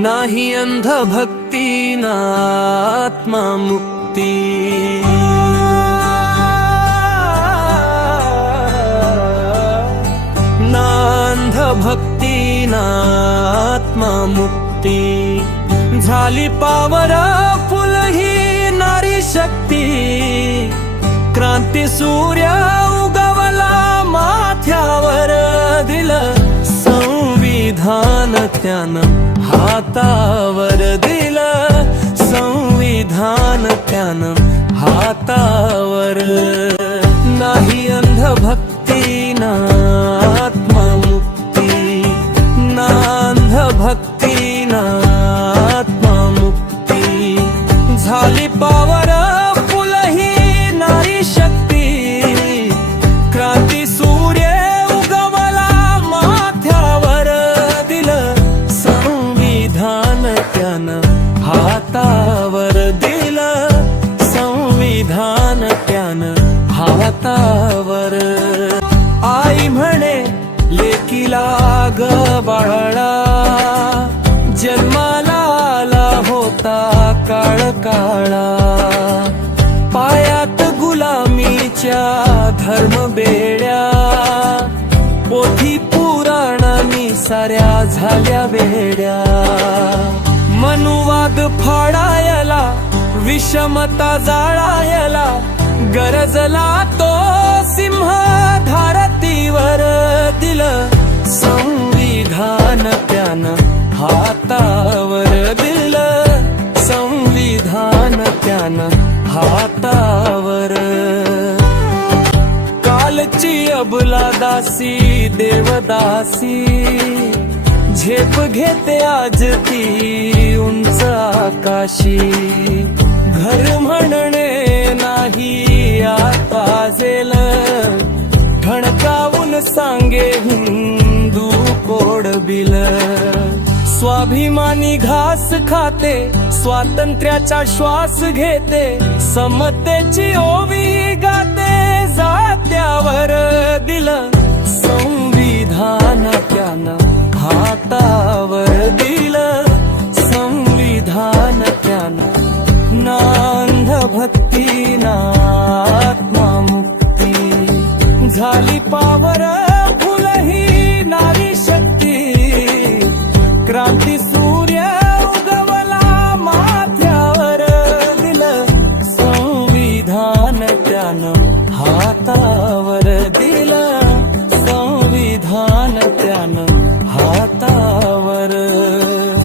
नाही अंधभक्ती ना आत्ममुक्ती। ना अंधभक्ती ना आत्ममुक्ती। झाली पावर फुल ही नारी शक्ती। क्रांती सूर्य उगवला माथ्यावर दिलं। संविधान त्यानं हातावर दिलं। संविधान त्यानं हातावर। नाही अंधभक्ती ना आत्ममुक्ती। ना अंधभक्ती ना आत्ममुक्ती। झाली पावर फुल ही नारी शक्ती। क्रांती सूर्य उगवला माथ्यावर दिलं। संविधान त्यानं हातावर दिलं। संविधान त्यानं हातावर। आई म्हणे लेकीला ग बाळा। जन्माला आला होता काळ काळा। पायात गुलामीच्या धर्मबेड्या। पोथी पुराणांनी साऱ्या झाल्या वेड्या। मनुवाद फाडायला विषमता जाळायला। गरजला तो सिंह धारतीवर दिलं। संविधान त्यानं हातावर दिलं। संविधान त्यानं हातावर। कालची अबला दासी देवदासी। झेप घेते आज ती उंच आकाशी। घर म्हणणे नाही आता जेल। ठणकावून सांगे हिंदू कोड बिल। स्वाभिमानी घास खाते स्वातंत्र्याचा श्वास घेते। समतेची ओवी गाते जात्यावर दिलं। संविधान त्यानं हातावर